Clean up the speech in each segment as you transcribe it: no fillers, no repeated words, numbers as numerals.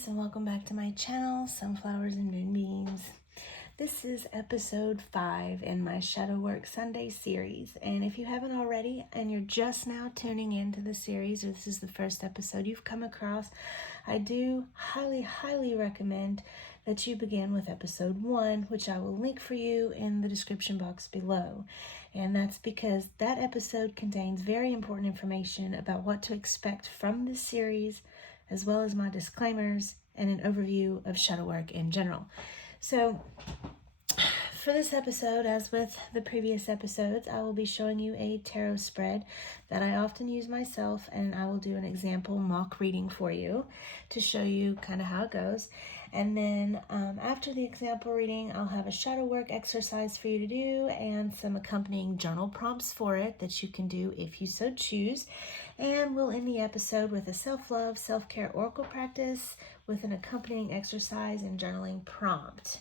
Lovelies, and welcome back to my channel, Sunflowers and Moonbeams. This is episode 5 in my Shadow Work Sunday series, and if you haven't already and you're just now tuning into the series, or this is the first episode you've come across, I do highly recommend that you begin with episode 1, which I will link for you in the description box below. And that's because that episode contains very important information about what to expect from this series, as well as my disclaimers and an overview of shadow work in general. So for this episode, as with the previous episodes, I will be showing you a tarot spread that I often use myself, and I will do an example mock reading for you to show you kind of how it goes. And then after the example reading, I'll have a shadow work exercise for you to do and some accompanying journal prompts for it that you can do if you so choose. And we'll end the episode with a self-love, self-care oracle practice with an accompanying exercise and journaling prompt.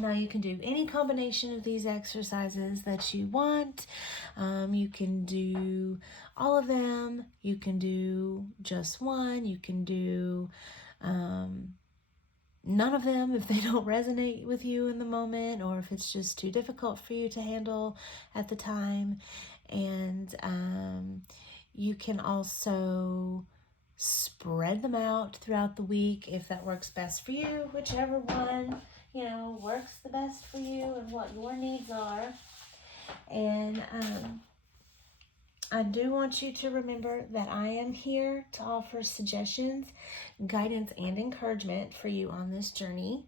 Now you can do any combination of these exercises that you want. You can do all of them. You can do just one. You can do none of them if they don't resonate with you in the moment, or if it's just too difficult for you to handle at the time. And you can also spread them out throughout the week if that works best for you, whichever one works the best for you and what your needs are. And I do want you to remember that I am here to offer suggestions, guidance, and encouragement for you on this journey.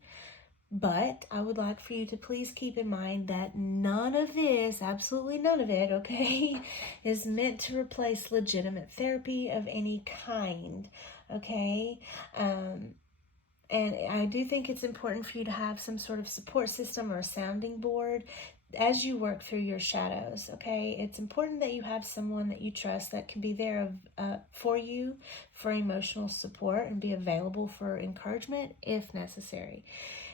But I would like for you to please keep in mind that none of this, absolutely none of it, okay, is meant to replace legitimate therapy of any kind, okay? And I do think it's important for you to have some sort of support system or a sounding board as you work through your shadows, okay? It's important that you have someone that you trust that can be there for you for emotional support and be available for encouragement if necessary.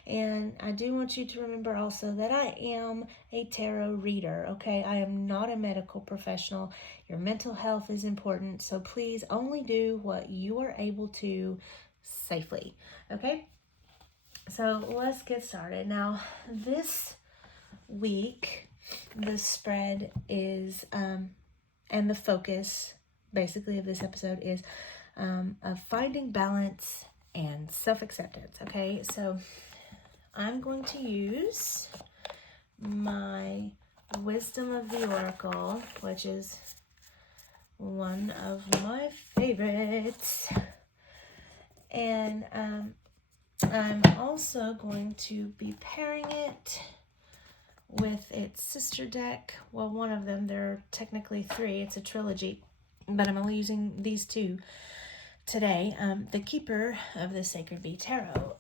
And I do want you to remember also that I am a tarot reader, okay? I am not a medical professional. Your mental health is important, so please only do what you are able to safely, okay? So let's get started. Now, this week, the spread is, and the focus basically of this episode is of finding balance and self-acceptance, okay? So I'm going to use my Wisdom of the Oracle, which is one of my favorites. And I'm also going to be pairing it with its sister deck. Well, one of them, there are technically 3. It's a trilogy, but I'm only using these 2 today. The Keeper of the Sacred Bee Tarot.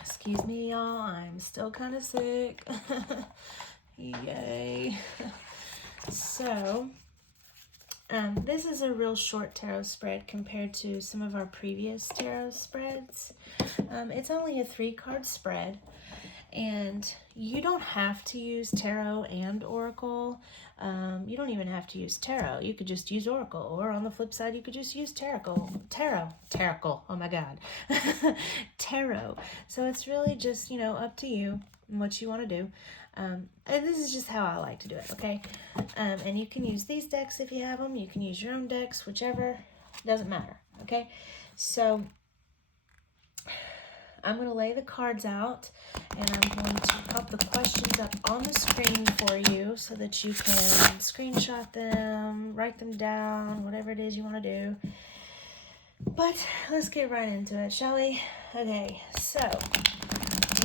Excuse me, y'all. I'm still kind of sick. Yay. So this is a real short tarot spread compared to some of our previous tarot spreads. It's only a 3-card spread, and you don't have to use tarot and oracle. You don't even have to use tarot. You could just use oracle, or on the flip side, you could just use tarot. Oh my God, tarot. So it's really just up to you and what you want to do. And this is just how I like to do it, okay? And you can use these decks if you have them. You can use your own decks, whichever. Doesn't matter, okay? So I'm going to lay the cards out, and I'm going to pop the questions up on the screen for you so that you can screenshot them, write them down, whatever it is you want to do. But let's get right into it, shall we? Okay, so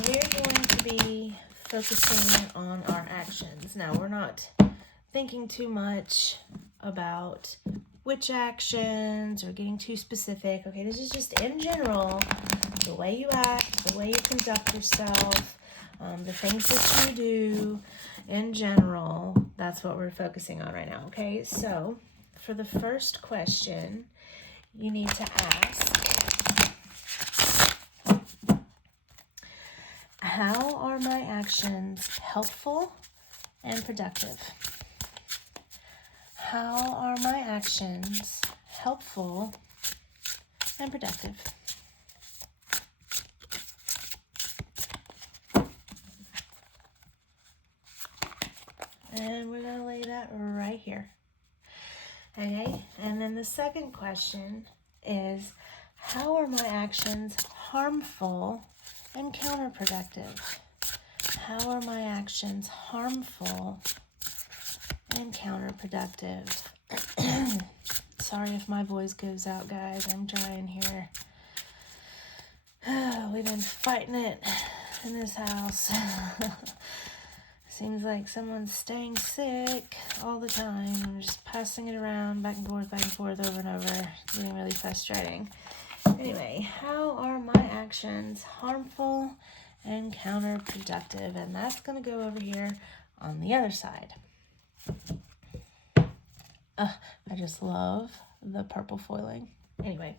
we're going to be focusing on our actions. Now, we're not thinking too much about which actions or getting too specific. Okay, this is just in general, the way you act, the way you conduct yourself, the things that you do in general. That's what we're focusing on right now, okay? So, for the first question, you need to ask, how are my actions helpful and productive? How are my actions helpful and productive. And we're going to lay that right here. Okay, and then the second question is, how are my actions harmful and counterproductive? How are my actions harmful and counterproductive? Sorry if my voice goes out, guys. I'm trying here. We've been fighting it in this house. Seems like someone's staying sick all the time. I'm just passing it around back and forth, over and over. It's getting really frustrating. Anyway, how are my actions harmful and counterproductive? And that's going to go over here on the other side. I just love the purple foiling. Anyway,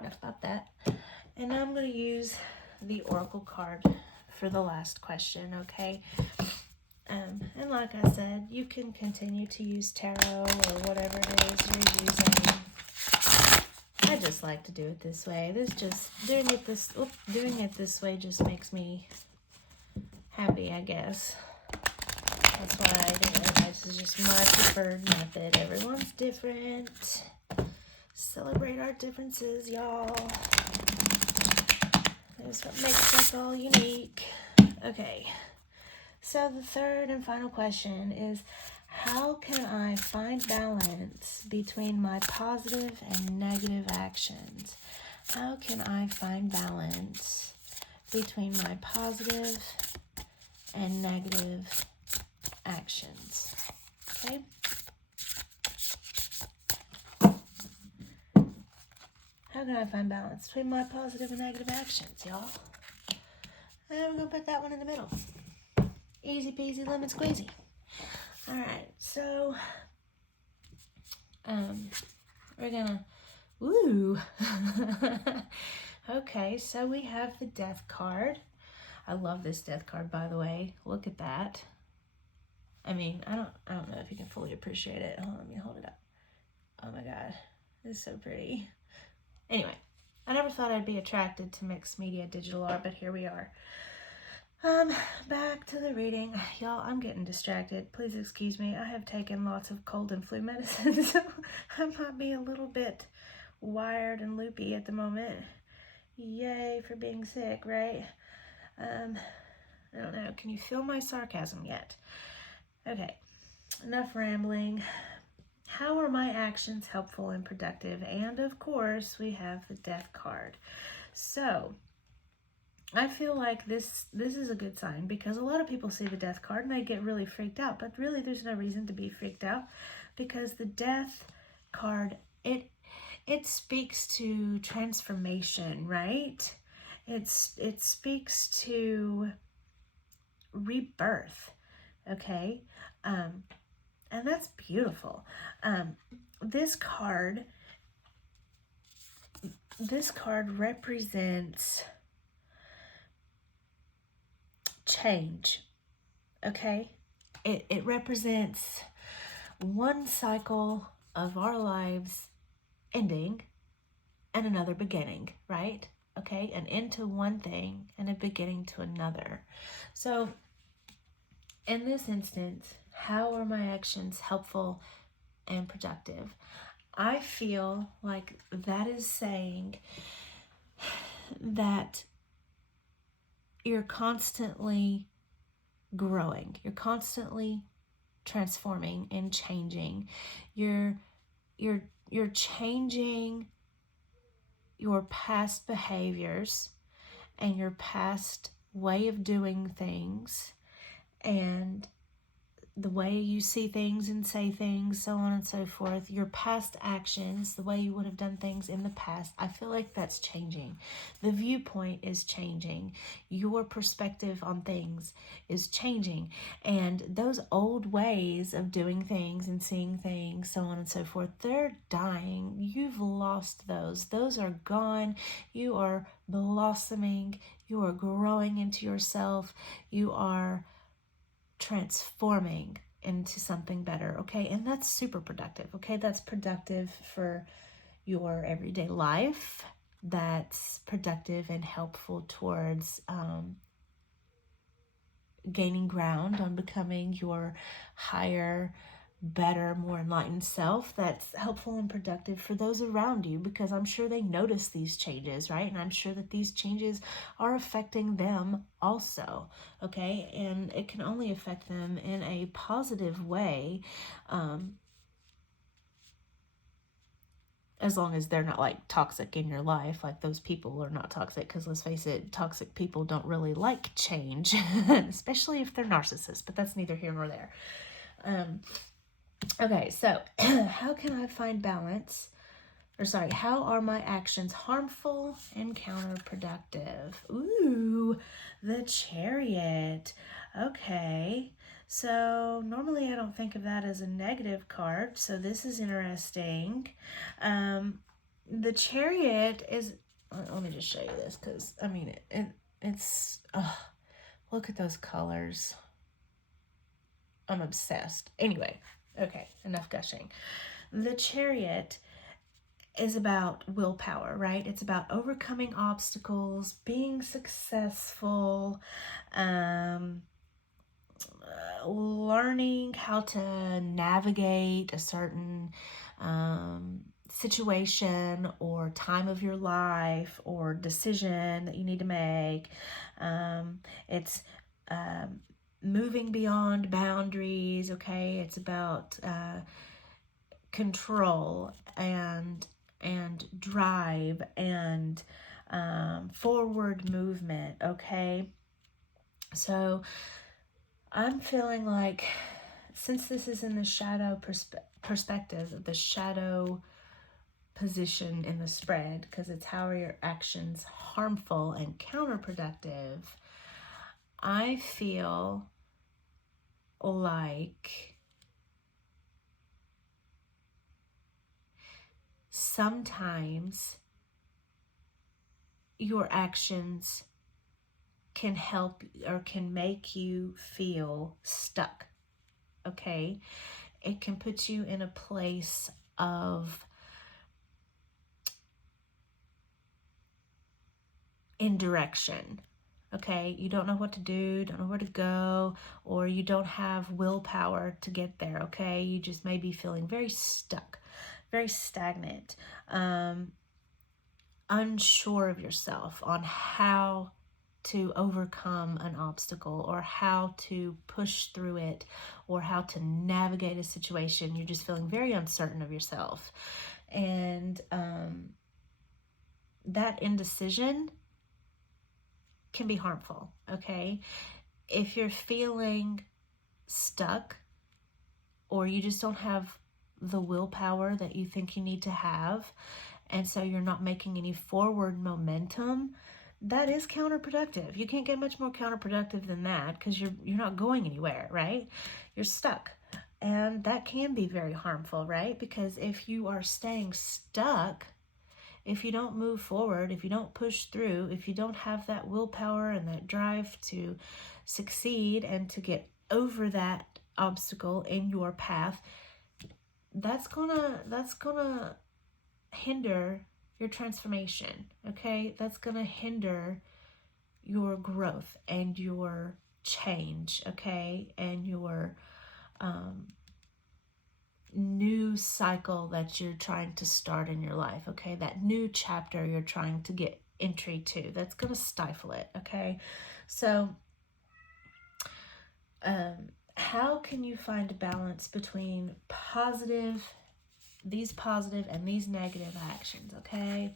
enough about that. And now I'm going to use the Oracle card for the last question, okay? And like I said, you can continue to use tarot or whatever it is you're using. I just like to do it this way. Doing it this way just makes me happy, I guess. That's why I do it. This is just my preferred method. Everyone's different. Celebrate our differences, y'all. That's what makes us all unique. Okay. So the third and final question is, how can I find balance between my positive and negative actions? How can I find balance between my positive and negative actions? Okay. How can I find balance between my positive and negative actions, y'all? And we're going to put that one in the middle. Easy peasy lemon squeezy. Alright, so we're gonna okay, so we have the Death card. I love this Death card, by the way. Look at that. I mean, I don't know if you can fully appreciate it. Hold on, let me hold it up. Oh my god, it's so pretty. Anyway, I never thought I'd be attracted to mixed media digital art, but here we are. Back to the reading. Y'all, I'm getting distracted. Please excuse me. I have taken lots of cold and flu medicine, so I might be a little bit wired and loopy at the moment. Yay for being sick, right? I don't know. Can you feel my sarcasm yet? Okay, enough rambling. How are my actions helpful and productive? And of course, we have the Death card. So I feel like this is a good sign, because a lot of people see the Death card and they get really freaked out, but really there's no reason to be freaked out, because the Death card, it speaks to transformation, right? It speaks to rebirth, okay? And that's beautiful. This card represents change, okay? It represents one cycle of our lives ending and another beginning, right? Okay, an end to one thing and a beginning to another. So in this instance, how are my actions helpful and productive? I feel like that is saying that you're constantly growing. You're constantly transforming and changing. You're changing your past behaviors and your past way of doing things and the way you see things and say things, so on and so forth, your past actions, the way you would have done things in the past, I feel like that's changing. The viewpoint is changing. Your perspective on things is changing. And those old ways of doing things and seeing things, so on and so forth, they're dying. You've lost those. Those are gone. You are blossoming. You are growing into yourself. You are transforming into something better, okay? And that's super productive, okay? That's productive for your everyday life that's productive and helpful towards gaining ground on becoming your higher, better, more enlightened self that's helpful and productive for those around you, because I'm sure they notice these changes, right? And I'm sure that these changes are affecting them also, okay? And it can only affect them in a positive way, as long as they're not like toxic in your life. Like, those people are not toxic, because let's face it, toxic people don't really like change, especially if they're narcissists, but that's neither here nor there. Okay, so how can I find balance? How are my actions harmful and counterproductive? Ooh, the Chariot. Okay, so normally I don't think of that as a negative card, so this is interesting. The Chariot is, let me just show you this, because, I mean, it's, look at those colors. I'm obsessed. Anyway, okay, enough gushing. The Chariot is about willpower, right? It's about overcoming obstacles, being successful, learning how to navigate a certain situation or time of your life or decision that you need to make. It's moving beyond boundaries, okay? It's about control and drive and forward movement, okay? So I'm feeling like, since this is in the shadow perspective, the shadow position in the spread, because it's how are your actions harmful and counterproductive, I feel like sometimes your actions can help or can make you feel stuck, okay? It can put you in a place of indirection, okay? You don't know what to do, don't know where to go, or you don't have willpower to get there, okay? You just may be feeling very stuck, very stagnant, unsure of yourself on how to overcome an obstacle or how to push through it or how to navigate a situation. You're just feeling very uncertain of yourself. And that indecision can be harmful, okay? If you're feeling stuck or you just don't have the willpower that you think you need to have, and so you're not making any forward momentum, that is counterproductive. You can't get much more counterproductive than that, because you're not going anywhere, right? You're stuck. And that can be very harmful, right? Because if you are staying stuck, if you don't move forward, if you don't push through, if you don't have that willpower and that drive to succeed and to get over that obstacle in your path, that's gonna hinder your transformation, okay? That's gonna hinder your growth and your change, okay? And your new cycle that you're trying to start in your life, okay? That new chapter you're trying to get entry to, that's gonna stifle it, okay? So how can you find balance between these positive and these negative actions, okay?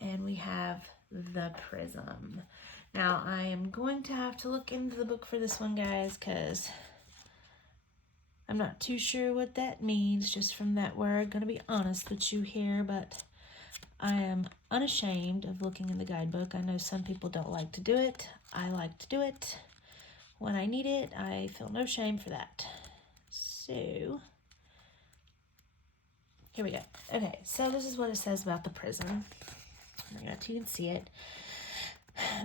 And we have the Prism. Now, I am going to have to look into the book for this one, guys, because I'm not too sure what that means just from that word. Gonna be honest with you here, but I am unashamed of looking in the guidebook. I know some people don't like to do it. I like to do it. When I need it, I feel no shame for that. So, here we go. Okay, so this is what it says about the prism. You can see it.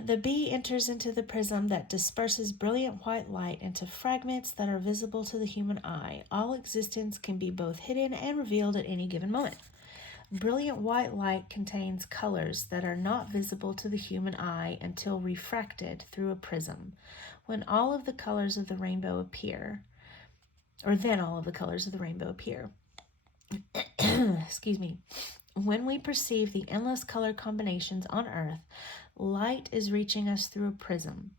The bee enters into the prism that disperses brilliant white light into fragments that are visible to the human eye. All existence can be both hidden and revealed at any given moment. Brilliant white light contains colors that are not visible to the human eye until refracted through a prism. When all of the colors of the rainbow appear, or then all of the colors of the rainbow appear. Excuse me. When we perceive the endless color combinations on Earth, light is reaching us through a prism.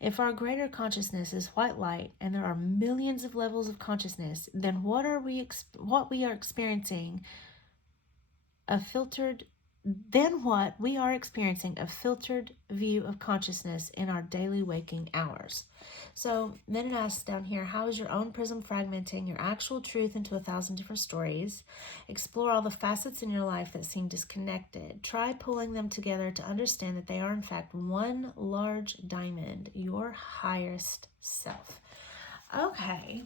If our greater consciousness is white light and there are millions of levels of consciousness, then what we are experiencing a filtered view of consciousness in our daily waking hours. So then it asks down here, how is your own prism fragmenting your actual truth into 1,000 different stories? Explore all the facets in your life that seem disconnected. Try pulling them together to understand that they are in fact one large diamond, your highest self. Okay.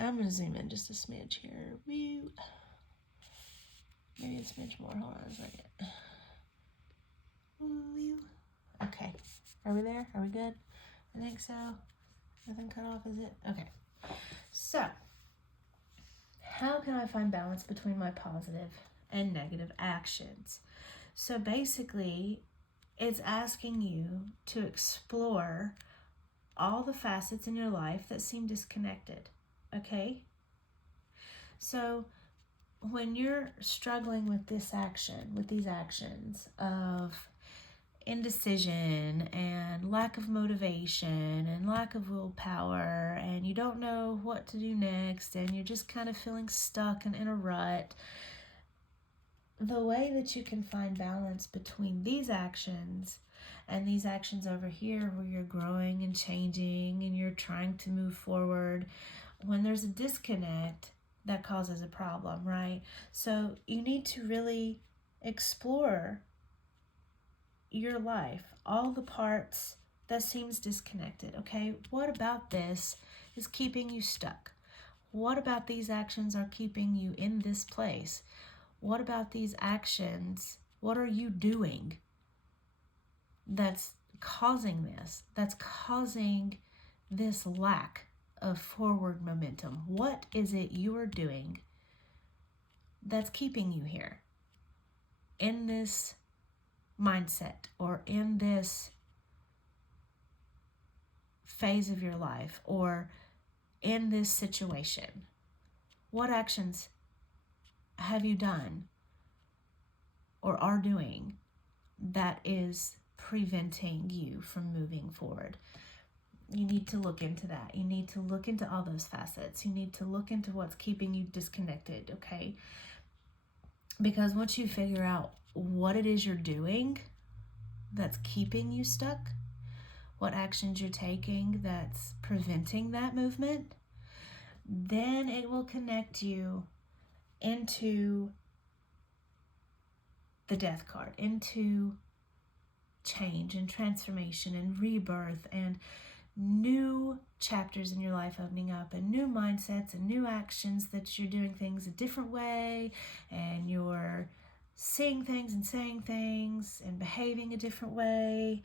I'm going to zoom in just a smidge here. Woo. Maybe a smidge more. Hold on a second. Woo. Okay. Are we there? Are we good? I think so. Nothing cut off, is it? Okay. So, how can I find balance between my positive and negative actions? So basically, it's asking you to explore all the facets in your life that seem disconnected. Okay? So, when you're struggling with these actions of indecision and lack of motivation and lack of willpower, and you don't know what to do next, and you're just kind of feeling stuck and in a rut, the way that you can find balance between these actions and these actions over here where you're growing and changing and you're trying to move forward, when there's a disconnect, that causes a problem, right? So you need to really explore your life, all the parts that seems disconnected, okay? What about this is keeping you stuck? What about these actions are keeping you in this place? What about these actions? What are you doing that's causing this? That's causing this lack of forward momentum. What is it you are doing that's keeping you here in this mindset or in this phase of your life or in this situation? What actions have you done or are doing that is preventing you from moving forward? You need to look into that. You need to look into all those facets. You need to look into what's keeping you disconnected, okay? Because once you figure out what it is you're doing that's keeping you stuck, what actions you're taking that's preventing that movement, then it will connect you into the death card, into change and transformation and rebirth and new chapters in your life opening up and new mindsets and new actions, that you're doing things a different way and you're seeing things and saying things and behaving a different way.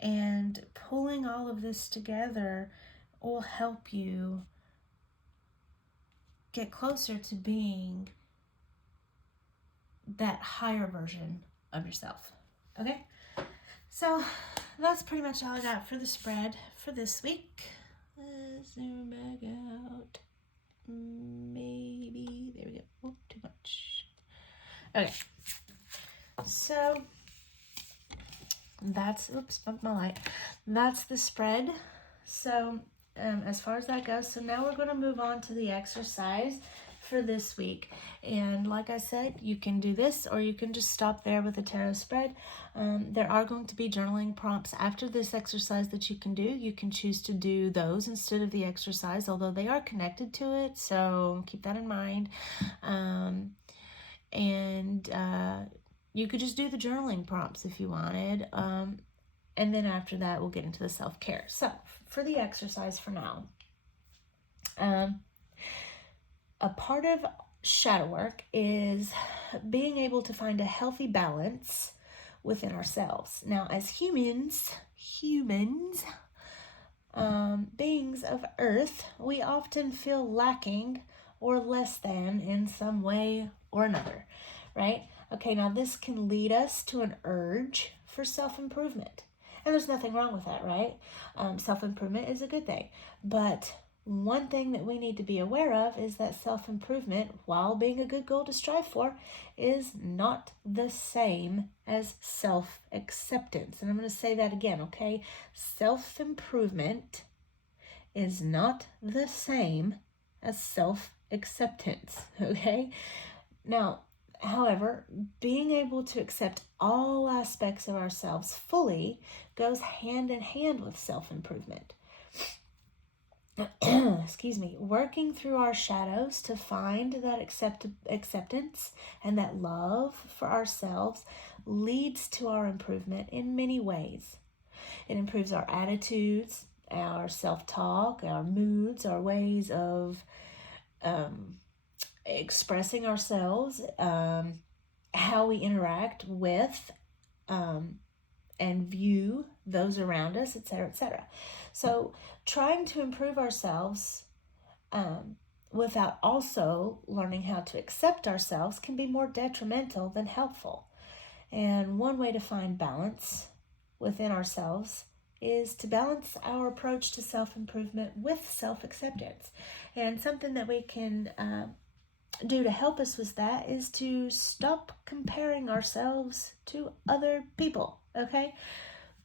And pulling all of this together will help you get closer to being that higher version of yourself. Okay? So that's pretty much all I got for the spread for this week. Let's zoom back out. Maybe. There we go. Oh, too much. Okay. So that's, oops, bumped my light. That's the spread. So as far as that goes, so now we're going to move on to the exercise for this week. And like I said, you can do this or you can just stop there with the tarot spread. There are going to be journaling prompts after this exercise that you can do. You can choose to do those instead of the exercise, although they are connected to it, so keep that in mind. You could just do the journaling prompts if you wanted. And then after that, we'll get into the self-care. So for the exercise for now, a part of shadow work is being able to find a healthy balance within ourselves. Now, as humans, beings of Earth, we often feel lacking or less than in some way or another, right? Okay, now this can lead us to an urge for self-improvement. And there's nothing wrong with that, right? Self-improvement is a good thing. But one thing that we need to be aware of is that self-improvement, while being a good goal to strive for, is not the same as self-acceptance. And I'm going to say that again, okay? Self-improvement is not the same as self-acceptance, okay? Now, however, being able to accept all aspects of ourselves fully goes hand in hand with self-improvement. Excuse me. Working through our shadows to find that acceptance and that love for ourselves leads to our improvement in many ways. It improves our attitudes, our self-talk, our moods, our ways of expressing ourselves, how we interact with and view those around us, etc., etc. So trying to improve ourselves without also learning how to accept ourselves can be more detrimental than helpful. And one way to find balance within ourselves is to balance our approach to self-improvement with self-acceptance. And something that we can do to help us with that is to stop comparing ourselves to other people, okay?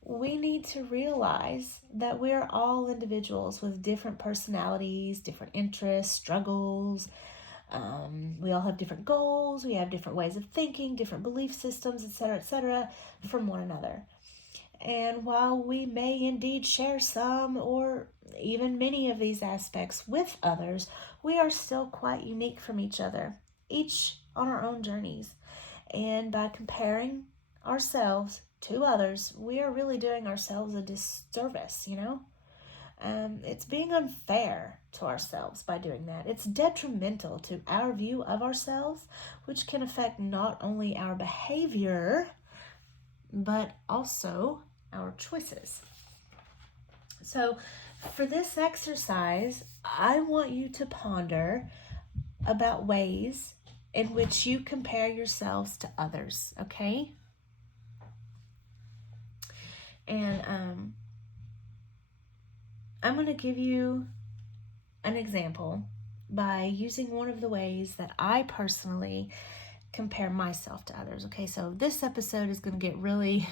We need to realize that we're all individuals with different personalities, different interests, struggles. We all have different goals, we have different ways of thinking, different belief systems, etc., from one another. And while we may indeed share some or even many of these aspects with others, we are still quite unique from each other, each on our own journeys. And by comparing ourselves to others, we are really doing ourselves a disservice, you know? It's being unfair to ourselves by doing that. It's detrimental to our view of ourselves, which can affect not only our behavior, but also our choices. So for this exercise, I want you to ponder about ways in which you compare yourselves to others, okay? And I'm going to give you an example by using one of the ways that I personally compare myself to others. Okay, so this episode is going to get really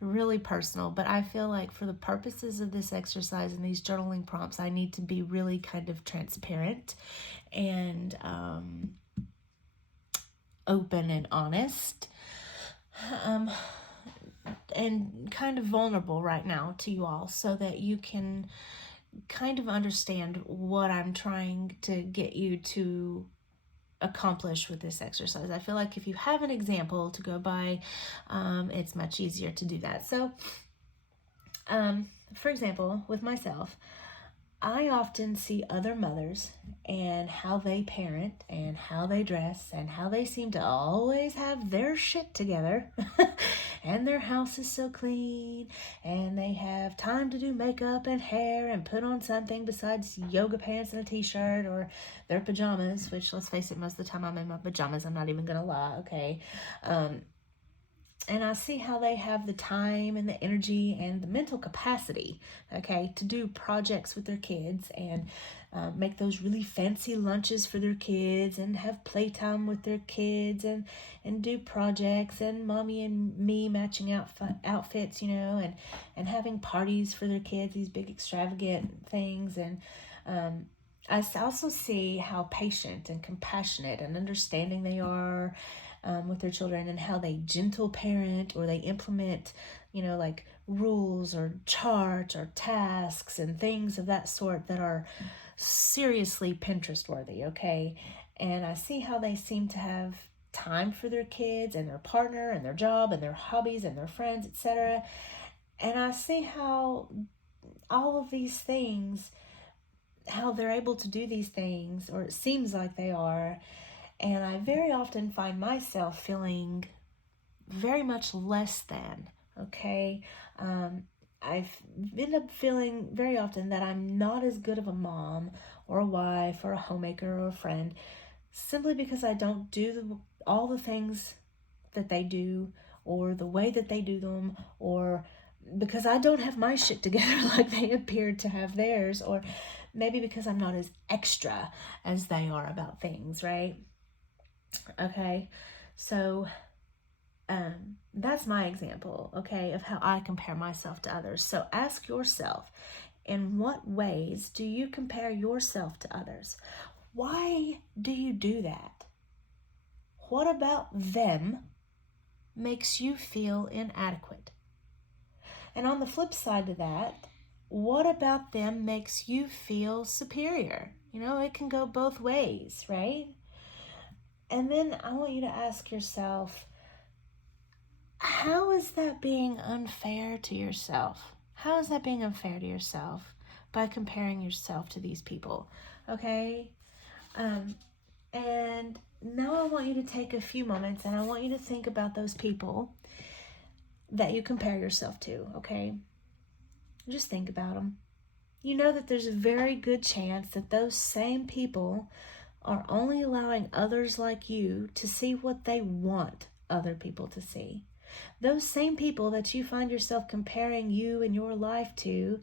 really personal, but I feel like for the purposes of this exercise and these journaling prompts, I need to be really kind of transparent and open and honest, and kind of vulnerable right now to you all, so that you can kind of understand what I'm trying to get you to accomplish with this exercise. I feel like if you have an example to go by, it's much easier to do that. So, for example, with myself, I often see other mothers and how they parent and how they dress and how they seem to always have their shit together and their house is so clean and they have time to do makeup and hair and put on something besides yoga pants and a t-shirt or their pajamas, which, let's face it, most of the time I'm in my pajamas, I'm not even gonna lie, okay? And I see how they have the time and the energy and the mental capacity, okay, to do projects with their kids and make those really fancy lunches for their kids and have playtime with their kids and do projects and mommy and me matching outfits, you know, and having parties for their kids, these big extravagant things. And I also see how patient and compassionate and understanding they are with their children, and how they gentle parent or they implement, you know, like rules or charts or tasks and things of that sort that are seriously Pinterest worthy, okay? And I see how they seem to have time for their kids and their partner and their job and their hobbies and their friends, etc. And I see how all of these things, how they're able to do these things, or it seems like they are. And I very often find myself feeling very much less than, okay? I've ended up feeling very often that I'm not as good of a mom or a wife or a homemaker or a friend, simply because I don't do all the things that they do, or the way that they do them, or because I don't have my shit together like they appear to have theirs, or maybe because I'm not as extra as they are about things, right? Okay, so that's my example, okay, of how I compare myself to others. So ask yourself, in what ways do you compare yourself to others? Why do you do that? What about them makes you feel inadequate? And on the flip side to that, what about them makes you feel superior? You know, it can go both ways, right? And then I want you to ask yourself, how is that being unfair to yourself? How is that being unfair to yourself by comparing yourself to these people? Okay? And now I want you to take a few moments and I want you to think about those people that you compare yourself to, okay? Just think about them. You know that there's a very good chance that those same people are only allowing others like you to see what they want other people to see. Those same people that you find yourself comparing you and your life to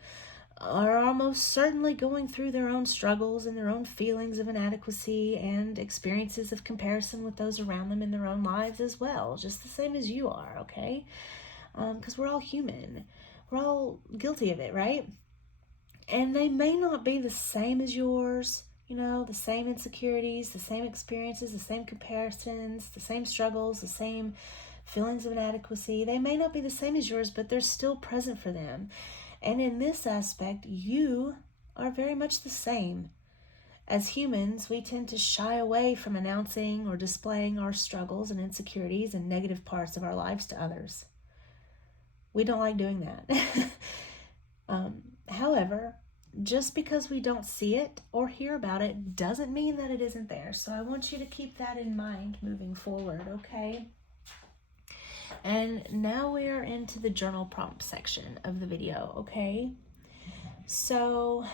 are almost certainly going through their own struggles and their own feelings of inadequacy and experiences of comparison with those around them in their own lives as well, just the same as you are, okay? Because we're all human. We're all guilty of it, right? And they may not be the same as yours, you know, the same insecurities, the same experiences, the same comparisons, the same struggles, the same feelings of inadequacy. They may not be the same as yours, but they're still present for them. And in this aspect, you are very much the same. As humans, we tend to shy away from announcing or displaying our struggles and insecurities and negative parts of our lives to others. We don't like doing that. However, just because we don't see it or hear about it doesn't mean that it isn't there. So I want you to keep that in mind moving forward, okay? And now we are into the journal prompt section of the video, okay? So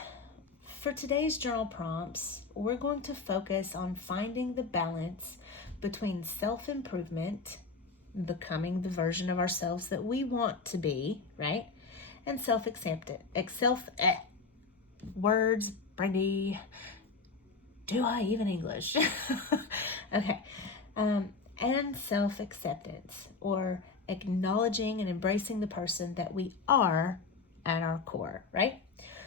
for today's journal prompts, we're going to focus on finding the balance between self-improvement, becoming the version of ourselves that we want to be, right? And self-acceptance. Words, Brandy. Do I even English? Okay. And self-acceptance, or acknowledging and embracing the person that we are at our core, right?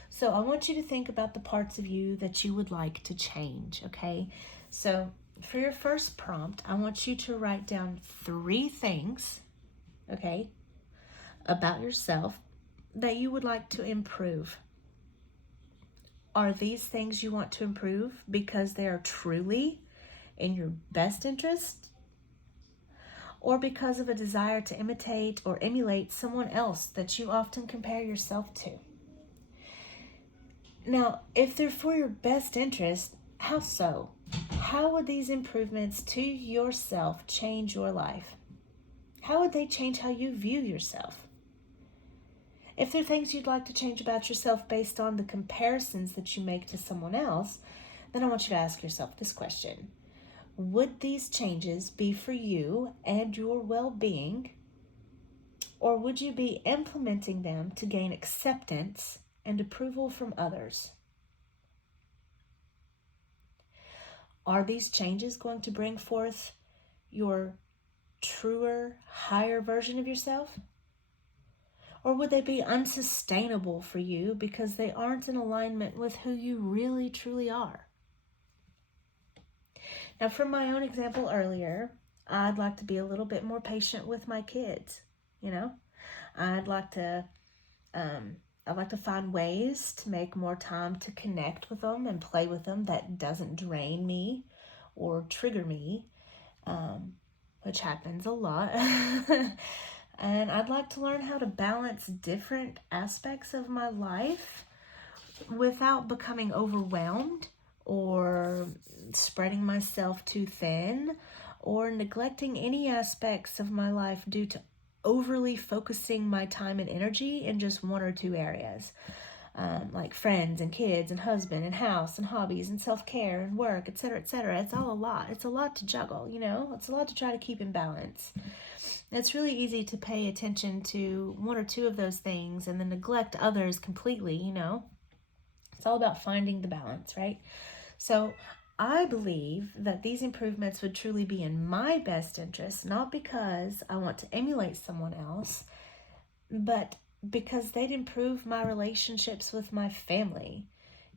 So I want you to think about the parts of you that you would like to change, okay? So for your first prompt, I want you to write down 3 things, okay, about yourself that you would like to improve. Are these things you want to improve because they are truly in your best interest, or because of a desire to imitate or emulate someone else that you often compare yourself to? Now, if they're for your best interest, how so? How would these improvements to yourself change your life? How would they change how you view yourself? If there are things you'd like to change about yourself based on the comparisons that you make to someone else, then I want you to ask yourself this question. Would these changes be for you and your well-being, or would you be implementing them to gain acceptance and approval from others? Are these changes going to bring forth your truer, higher version of yourself? Or would they be unsustainable for you because they aren't in alignment with who you really, truly are? Now, from my own example earlier, I'd like to be a little bit more patient with my kids, you know? I'd like to find ways to make more time to connect with them and play with them that doesn't drain me or trigger me, which happens a lot. And I'd like to learn how to balance different aspects of my life without becoming overwhelmed or spreading myself too thin or neglecting any aspects of my life due to overly focusing my time and energy in just 1 or 2 areas. like friends and kids and husband and house and hobbies and self-care and work, etc., etc. It's all a lot. It's a lot to juggle, It's a lot to try to keep in balance. It's really easy to pay attention to one or two of those things and then neglect others completely, It's all about finding the balance, right? So I believe that these improvements would truly be in my best interest, not because I want to emulate someone else, but because they'd improve my relationships with my family.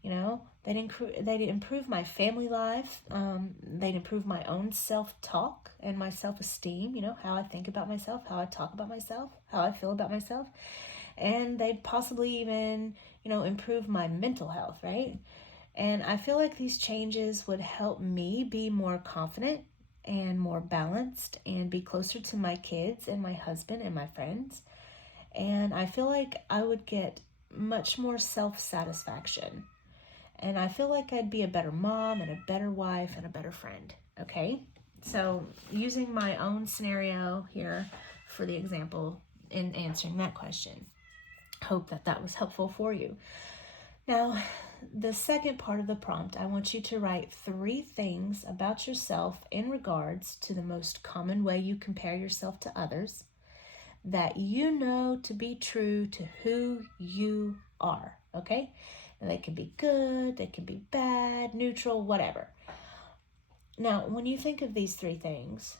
They'd improve my family life. They'd improve my own self-talk and my self-esteem, how I think about myself, how I talk about myself, how I feel about myself. And they'd possibly even, improve my mental health, right? And I feel like these changes would help me be more confident and more balanced and be closer to my kids and my husband and my friends. And I feel like I would get much more self-satisfaction. And I feel like I'd be a better mom and a better wife and a better friend, okay? So using my own scenario here for the example in answering that question. Hope that was helpful for you. Now, the second part of the prompt, I want you to write 3 things about yourself in regards to the most common way you compare yourself to others that you know to be true to who you are, okay? And they can be good, they can be bad, neutral, whatever. Now, when you think of these 3 things,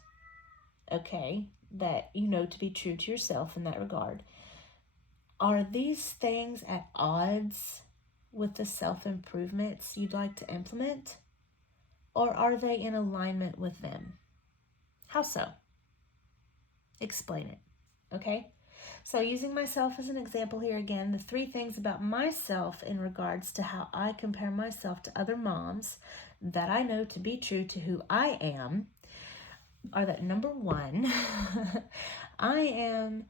okay, that you know to be true to yourself in that regard, are these things at odds with the self-improvements you'd like to implement? Or are they in alignment with them? How so? Explain it, okay? So using myself as an example here again, the 3 things about myself in regards to how I compare myself to other moms that I know to be true to who I am are that number 1, I am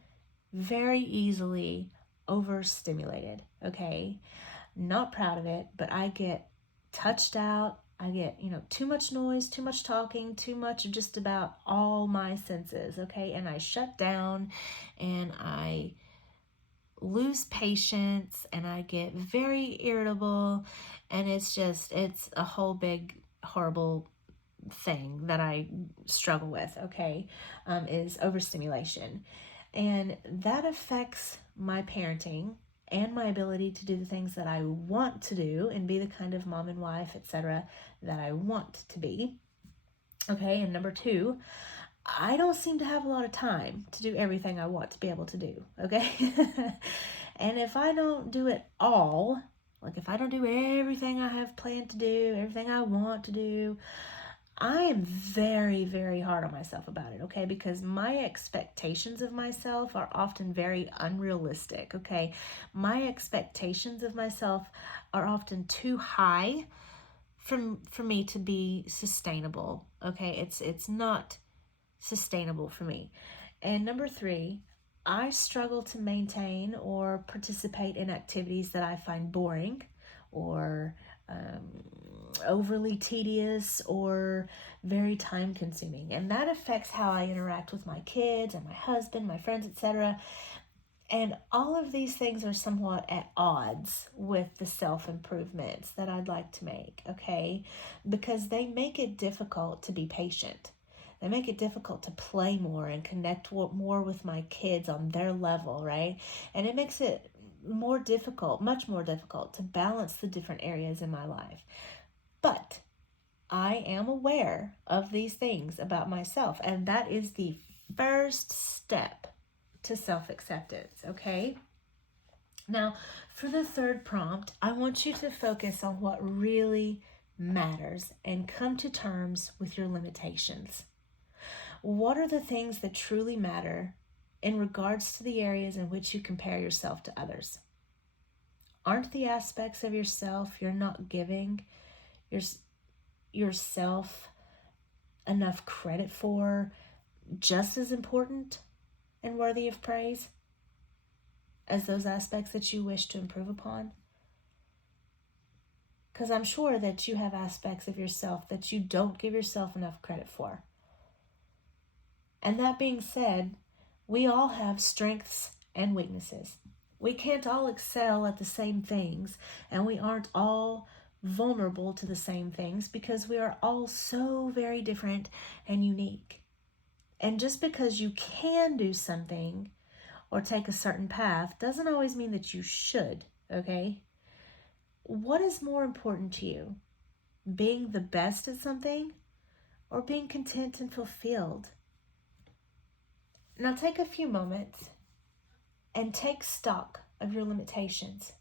very easily overstimulated, okay? Not proud of it, but I get touched out. I get, too much noise, too much talking, too much of just about all my senses, okay? And I shut down and I lose patience and I get very irritable, and it's a whole big horrible thing that I struggle with, okay, is overstimulation. And that affects my parenting and my ability to do the things that I want to do and be the kind of mom and wife, etc., that I want to be. Okay, and number 2, I don't seem to have a lot of time to do everything I want to be able to do, okay? And if I don't do it all, like if I don't do everything I have planned to do, everything I want to do, I am very, very hard on myself about it, okay? Because my expectations of myself are often very unrealistic, okay? My expectations of myself are often too high for me to be sustainable, okay? It's not sustainable for me. And number 3, I struggle to maintain or participate in activities that I find boring or overly tedious or very time consuming, and that affects how I interact with my kids and my husband, my friends, etc. And all of these things are somewhat at odds with the self-improvements that I'd like to make, okay? Because they make it difficult to be patient. They make it difficult to play more and connect more with my kids on their level, right? And it makes it more difficult, much more difficult, to balance the different areas in my life. But I am aware of these things about myself, and that is the first step to self-acceptance, okay? Now, for the third prompt, I want you to focus on what really matters and come to terms with your limitations. What are the things that truly matter in regards to the areas in which you compare yourself to others? Aren't the aspects of yourself you're not giving yourself enough credit for just as important and worthy of praise as those aspects that you wish to improve upon? Because I'm sure that you have aspects of yourself that you don't give yourself enough credit for. And that being said, we all have strengths and weaknesses. We can't all excel at the same things, and we aren't all vulnerable to the same things because we are all so very different and unique. And just because you can do something or take a certain path doesn't always mean that you should, okay? What is more important to you? Being the best at something or being content and fulfilled? Now take a few moments and take stock of your limitations.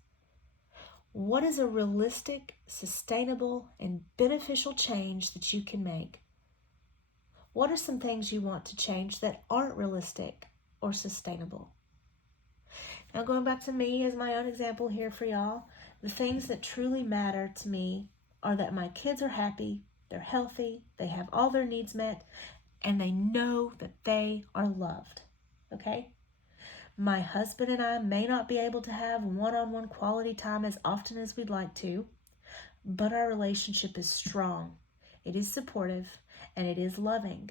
What is a realistic, sustainable, and beneficial change that you can make? What are some things you want to change that aren't realistic or sustainable? Now, going back to me as my own example here for y'all, the things that truly matter to me are that my kids are happy, they're healthy, they have all their needs met, and they know that they are loved, okay? My husband and I may not be able to have one-on-one quality time as often as we'd like to, but our relationship is strong, it is supportive, and it is loving.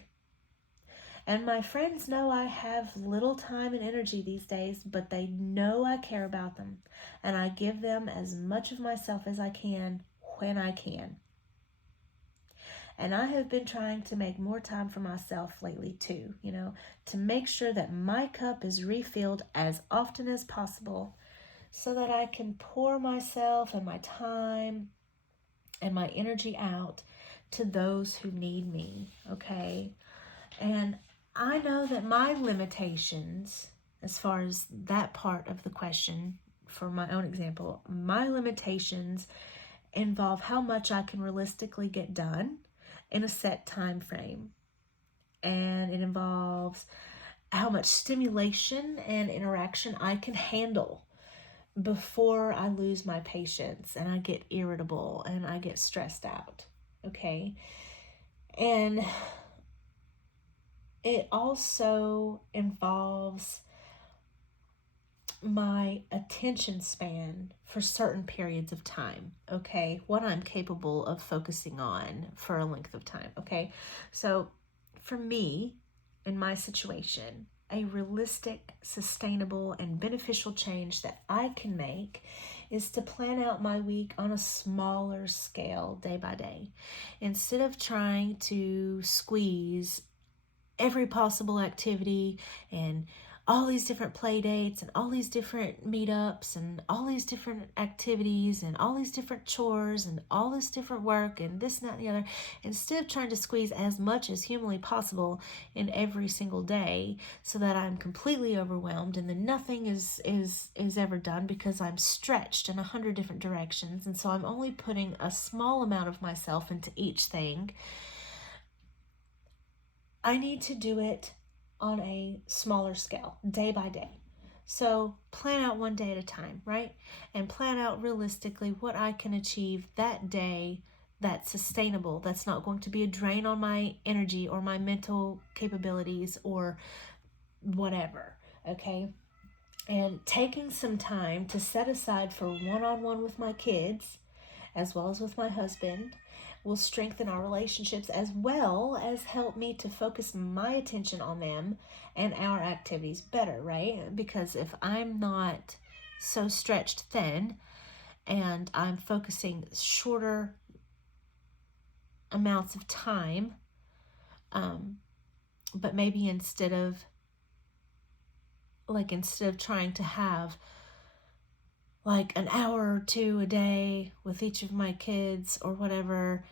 And my friends know I have little time and energy these days, but they know I care about them, and I give them as much of myself as I can when I can. And I have been trying to make more time for myself lately too, to make sure that my cup is refilled as often as possible so that I can pour myself and my time and my energy out to those who need me, okay? And I know that my limitations, as far as that part of the question, for my own example, my limitations involve how much I can realistically get done in a set time frame. And it involves how much stimulation and interaction I can handle before I lose my patience and I get irritable and I get stressed out, okay? And it also involves my attention span for certain periods of time, okay? What I'm capable of focusing on for a length of time, okay? So for me, in my situation, a realistic, sustainable, and beneficial change that I can make is to plan out my week on a smaller scale day by day. Instead of trying to squeeze every possible activity and all these different play dates and all these different meetups and all these different activities and all these different chores and all this different work and this and that and the other, instead of trying to squeeze as much as humanly possible in every single day so that I'm completely overwhelmed and then nothing is ever done because I'm stretched in 100 different directions, and so I'm only putting a small amount of myself into each thing. I need to do it on a smaller scale, day by day. So plan out one day at a time, right? And plan out realistically what I can achieve that day that's sustainable, that's not going to be a drain on my energy or my mental capabilities or whatever, okay? And taking some time to set aside for one-on-one with my kids, as well as with my husband, will strengthen our relationships as well as help me to focus my attention on them and our activities better, right? Because if I'm not so stretched thin and I'm focusing shorter amounts of time, but maybe instead of trying to have like an hour or two a day with each of my kids or whatever,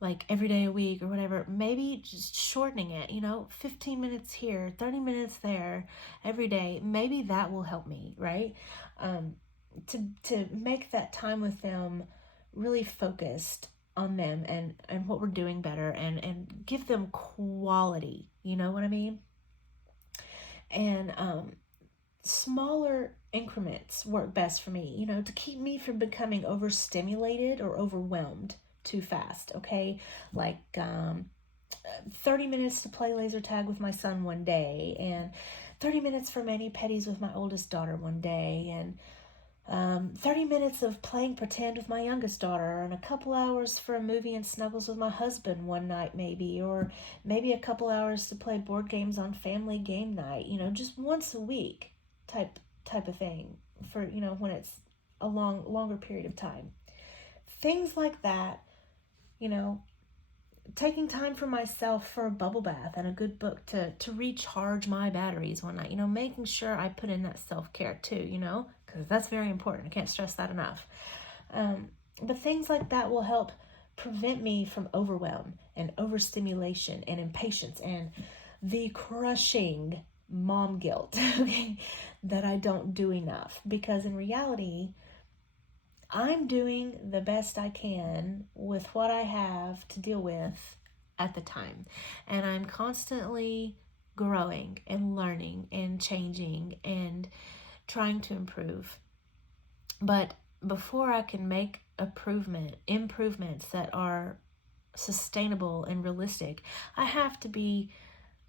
like every day a week or whatever, maybe just shortening it, 15 minutes here, 30 minutes there every day, maybe that will help me, right? To make that time with them really focused on them and what we're doing better and give them quality, you know what I mean? And smaller increments work best for me, to keep me from becoming overstimulated or overwhelmed too fast, okay? Like 30 minutes to play laser tag with my son one day, and 30 minutes for mani-pedis with my oldest daughter one day, and 30 minutes of playing pretend with my youngest daughter, and a couple hours for a movie and snuggles with my husband one night maybe, or maybe a couple hours to play board games on family game night, just once a week type of thing. for, when it's a longer period of time. Things like that, taking time for myself for a bubble bath and a good book to recharge my batteries one night, making sure I put in that self-care too, because that's very important. I can't stress that enough. But things like that will help prevent me from overwhelm and overstimulation and impatience and the crushing mom guilt, okay, that I don't do enough. Because in reality, I'm doing the best I can with what I have to deal with at the time. And I'm constantly growing and learning and changing and trying to improve. But before I can make improvements that are sustainable and realistic, I have to be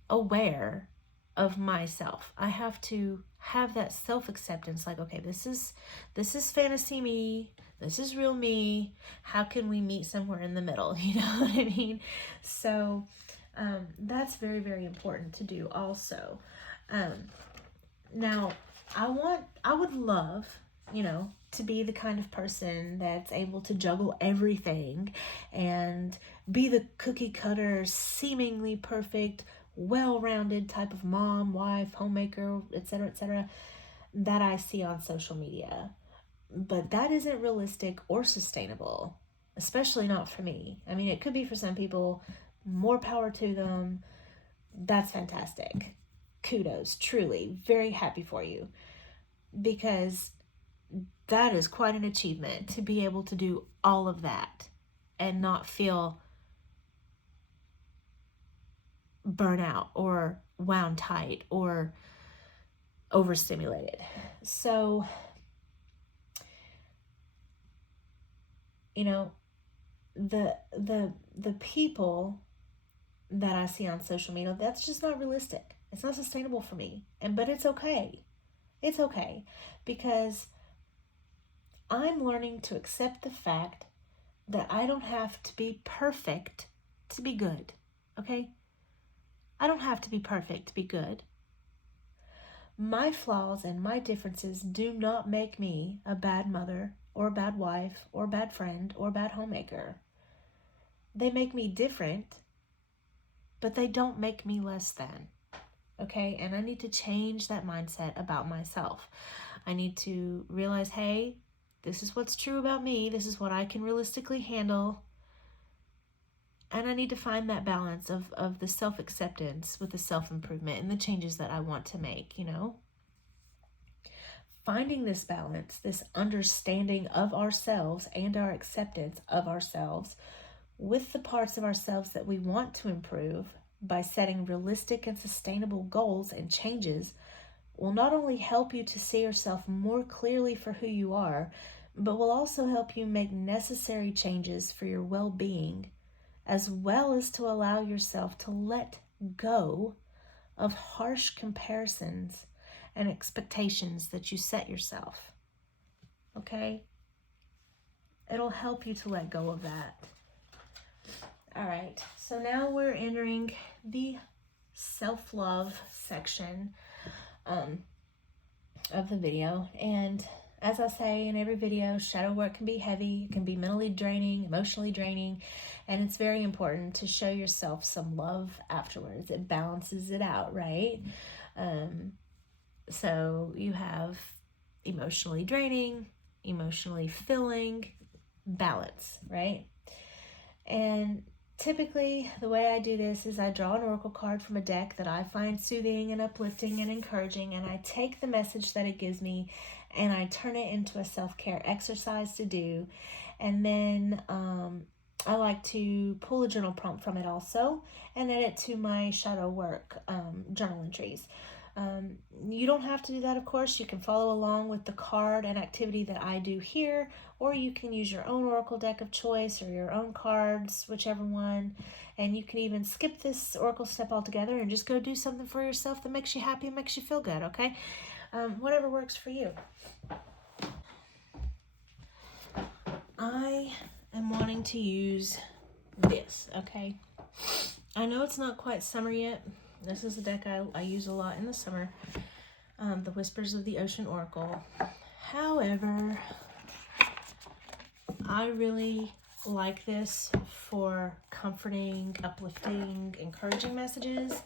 aware of myself. I have to have that self-acceptance, like, okay, this is fantasy me, this is real me. How can we meet somewhere in the middle? You know what I mean? So that's very, very important to do also. Now, I would love, to be the kind of person that's able to juggle everything and be the cookie cutter, seemingly perfect, well-rounded type of mom, wife, homemaker, etc., that I see on social media. But that isn't realistic or sustainable, especially not for me. I mean, it could be for some people. More power to them. That's fantastic. Kudos, truly, very happy for you, because that is quite an achievement to be able to do all of that and not feel burnout or wound tight or overstimulated. So, the people that I see on social media, that's just not realistic. It's not sustainable for me. But it's okay. It's okay, because I'm learning to accept the fact that I don't have to be perfect to be good. Okay? I don't have to be perfect to be good. My flaws and my differences do not make me a bad mother or a bad wife or a bad friend or a bad homemaker. They make me different, but they don't make me less than. Okay? And I need to change that mindset about myself. I need to realize, hey, this is what's true about me. This is what I can realistically handle. And I need to find that balance of the self-acceptance with the self-improvement and the changes that I want to make, Finding this balance, this understanding of ourselves and our acceptance of ourselves with the parts of ourselves that we want to improve by setting realistic and sustainable goals and changes will not only help you to see yourself more clearly for who you are, but will also help you make necessary changes for your well-being, as well as to allow yourself to let go of harsh comparisons and expectations that you set yourself. Okay? It'll help you to let go of that. All right, so now we're entering the self-love section of the video. And as I say in every video, shadow work can be heavy, it can be mentally draining, emotionally draining, and it's very important to show yourself some love afterwards. It balances it out, right? So you have emotionally draining, emotionally filling, balance, right? And typically, the way I do this is I draw an oracle card from a deck that I find soothing and uplifting and encouraging, and I take the message that it gives me and I turn it into a self-care exercise to do. And then I like to pull a journal prompt from it also and add it to my shadow work journal entries. You don't have to do that, of course. You can follow along with the card and activity that I do here, or you can use your own oracle deck of choice or your own cards, whichever one. And you can even skip this oracle step altogether and just go do something for yourself that makes you happy and makes you feel good, okay? Whatever works for you. I am wanting to use this, okay? I know it's not quite summer yet. This is a deck I use a lot in the summer. The Whispers of the Ocean Oracle. However, I really like this for comforting, uplifting, encouraging messages.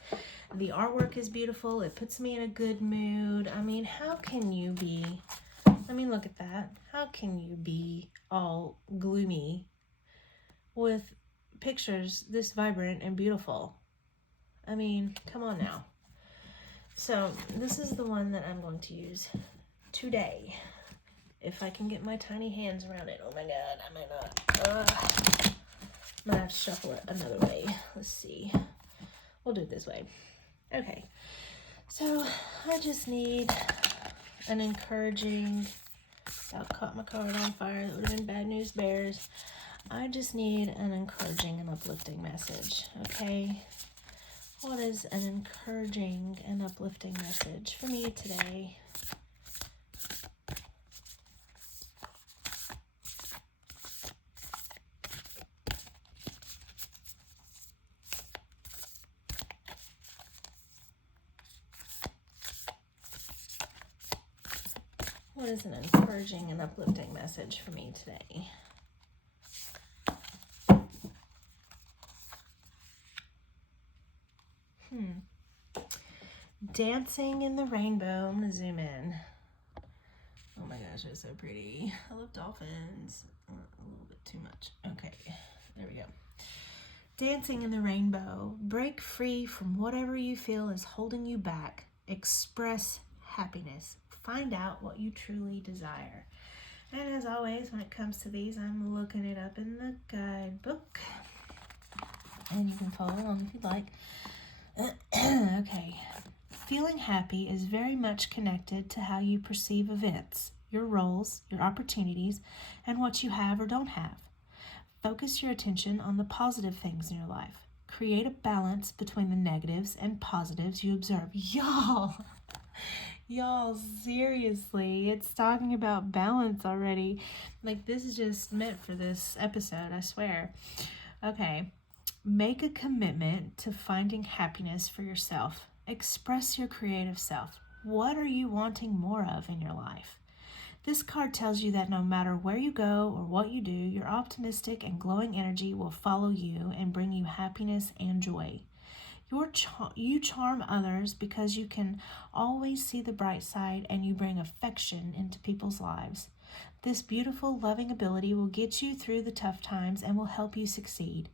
The artwork is beautiful. It puts me in a good mood. I mean, how can you be, look at that. How can you be all gloomy with pictures this vibrant and beautiful? I mean, come on now. So this is the one that I'm going to use today. If I can get my tiny hands around it. Oh my God, I might not. I'm gonna have to shuffle it another way. Let's see. We'll do it this way. Okay. So I just need an encouraging, I caught my card on fire. That would have been bad news bears. I just need an encouraging and uplifting message. Okay. What is an encouraging and uplifting message for me today? What is an encouraging and uplifting message for me today? Dancing in the rainbow. I'm going to zoom in. Oh my gosh, it's so pretty. I love dolphins. A little bit too much. Okay, there we go. Dancing in the rainbow. Break free from whatever you feel is holding you back. Express happiness. Find out what you truly desire. And as always, when it comes to these, I'm looking it up in the guidebook. And you can follow along if you'd like. Okay. Feeling happy is very much connected to how you perceive events, your roles, your opportunities, and what you have or don't have. Focus your attention on the positive things in your life. Create a balance between the negatives and positives you observe. Y'all, seriously, it's talking about balance already. Like, this is just meant for this episode, I swear. Okay, make a commitment to finding happiness for yourself. Express your creative self. What are you wanting more of in your life? This card tells you that no matter where you go or what you do, your optimistic and glowing energy will follow you and bring you happiness and joy. You charm others because you can always see the bright side and you bring affection into people's lives. This beautiful, loving ability will get you through the tough times and will help you succeed.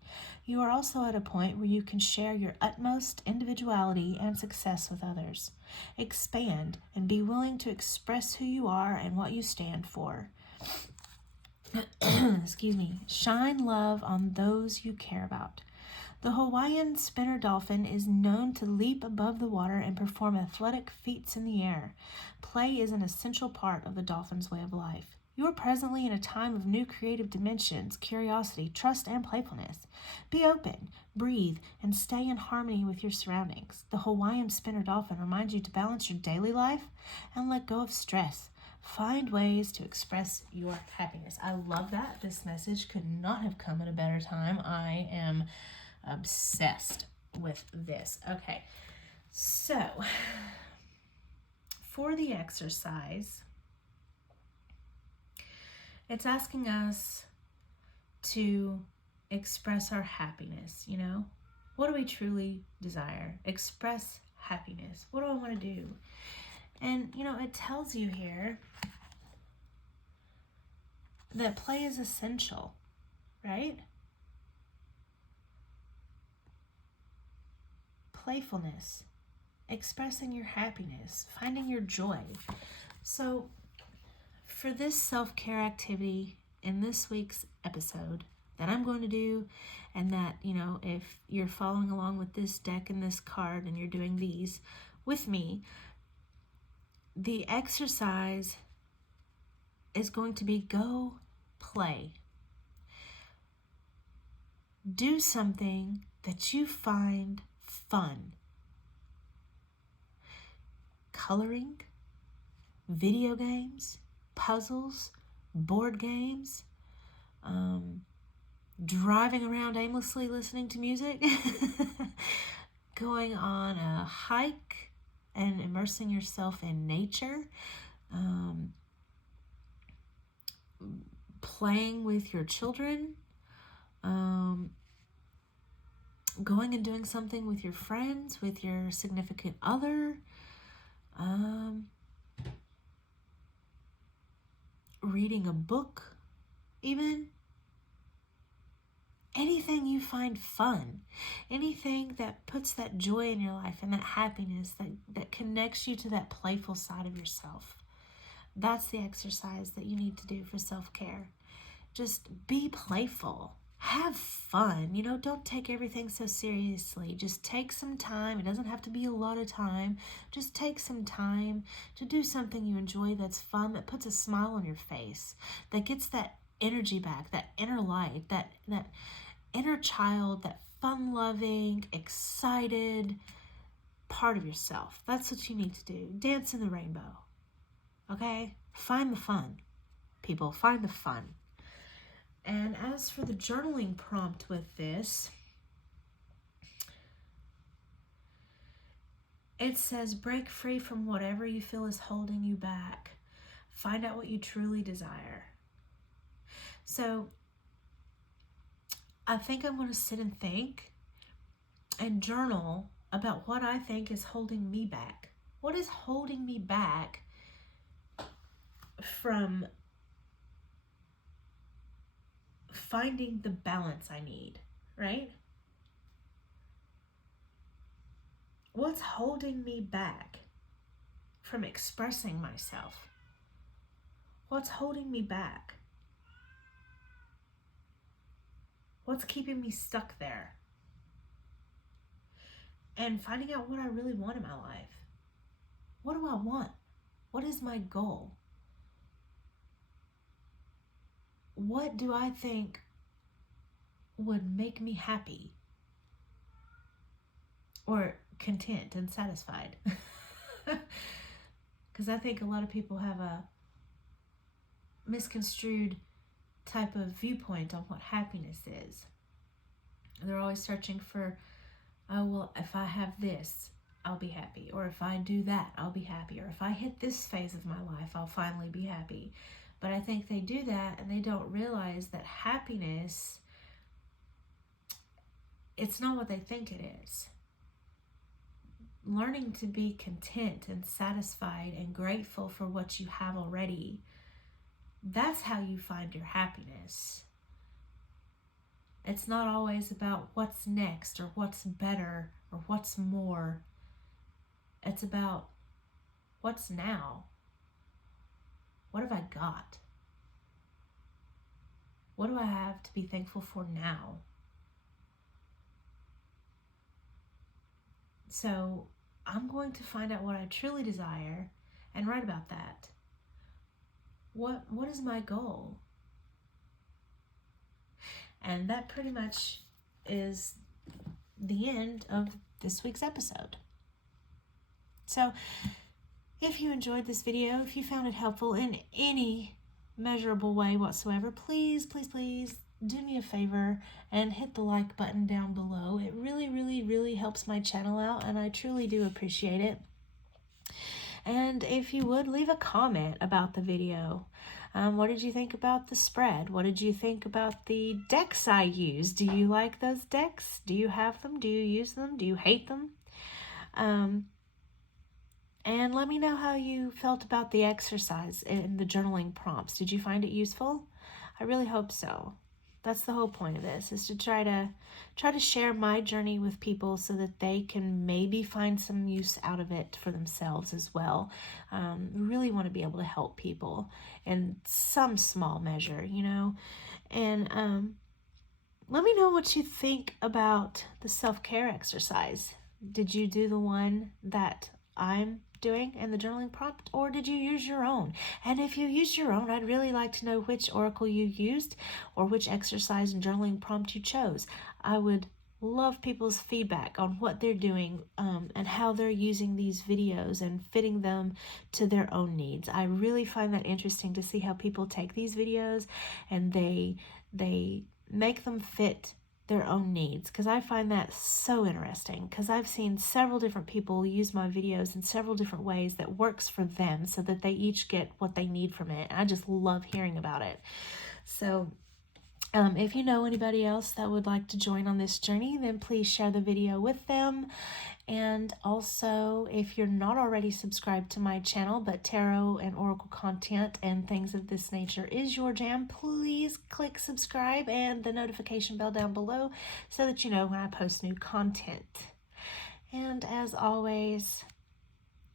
You are also at a point where you can share your utmost individuality and success with others. Expand and be willing to express who you are and what you stand for. Excuse me. Shine love on those you care about. The Hawaiian spinner dolphin is known to leap above the water and perform athletic feats in the air. Play is an essential part of the dolphin's way of life. You are presently in a time of new creative dimensions, curiosity, trust, and playfulness. Be open, breathe, and stay in harmony with your surroundings. The Hawaiian spinner dolphin reminds you to balance your daily life and let go of stress. Find ways to express your happiness. I love that. This message could not have come at a better time. I am obsessed with this. Okay, so for the exercise, it's asking us to express our happiness, you know? What do we truly desire? Express happiness. What do I want to do? And, you know, it tells you here that play is essential, right? Playfulness, expressing your happiness, finding your joy. So for this self-care activity in this week's episode that I'm going to do, and that, you know, if you're following along with this deck and this card and you're doing these with me, the exercise is going to be go play. Do something that you find fun. Coloring, video games, puzzles, board games, driving around aimlessly listening to music, going on a hike and immersing yourself in nature, playing with your children, going and doing something with your friends, with your significant other, reading a book, even. Anything you find fun, anything that puts that joy in your life and that happiness that connects you to that playful side of yourself. That's the exercise that you need to do for self-care. Just be playful. Have fun. Don't take everything so seriously. Just take some time. It doesn't have to be a lot of time. Just take some time to do something you enjoy that's fun, that puts a smile on your face, that gets that energy back, that inner light, that inner child, that fun-loving, excited part of yourself. That's what you need to do. Dance in the rainbow. Okay? Find the fun, people. Find the fun. And as for the journaling prompt with this, it says, break free from whatever you feel is holding you back. Find out what you truly desire. So I think I'm going to sit and think and journal about what I think is holding me back. What is holding me back from finding the balance I need, right? What's holding me back from expressing myself? What's holding me back? What's keeping me stuck there? And finding out what I really want in my life. What do I want? What is my goal? What do I think would make me happy or content and satisfied? Because I think a lot of people have a misconstrued type of viewpoint on what happiness is. They're always searching for, oh, well, if I have this, I'll be happy. Or if I do that, I'll be happy. Or if I hit this phase of my life, I'll finally be happy. But I think they do that and they don't realize that happiness, it's not what they think it is. Learning to be content and satisfied and grateful for what you have already, that's how you find your happiness. It's not always about what's next or what's better or what's more. It's about what's now. What have I got? What do I have to be thankful for now? So I'm going to find out what I truly desire and write about that. What is my goal? And that pretty much is the end of this week's episode. So if you enjoyed this video, if you found it helpful in any measurable way whatsoever, please, please, please do me a favor and hit the like button down below. It really, really, really helps my channel out, and I truly do appreciate it. And if you would, leave a comment about the video. What did you think about the spread? What did you think about the decks I used? Do you like those decks? Do you have them? Do you use them? Do you hate them? And let me know how you felt about the exercise and the journaling prompts. Did you find it useful? I really hope so. That's the whole point of this, is to try to share my journey with people so that they can maybe find some use out of it for themselves as well. Really want to be able to help people in some small measure, And let me know what you think about the self-care exercise. Did you do the one that I'm doing in the journaling prompt, or did you use your own? And if you used your own, I'd really like to know which oracle you used or which exercise and journaling prompt you chose. I would love people's feedback on what they're doing and how they're using these videos and fitting them to their own needs. I really find that interesting to see how people take these videos and they make them fit their own needs, because I find that so interesting, because I've seen several different people use my videos in several different ways that works for them so that they each get what they need from it. I just love hearing about it. So if you know anybody else that would like to join on this journey, then please share the video with them. And also, if you're not already subscribed to my channel, but tarot and oracle content and things of this nature is your jam, please click subscribe and the notification bell down below so that you know when I post new content. And as always,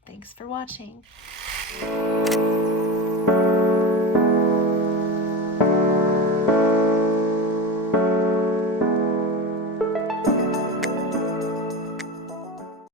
thanks for watching.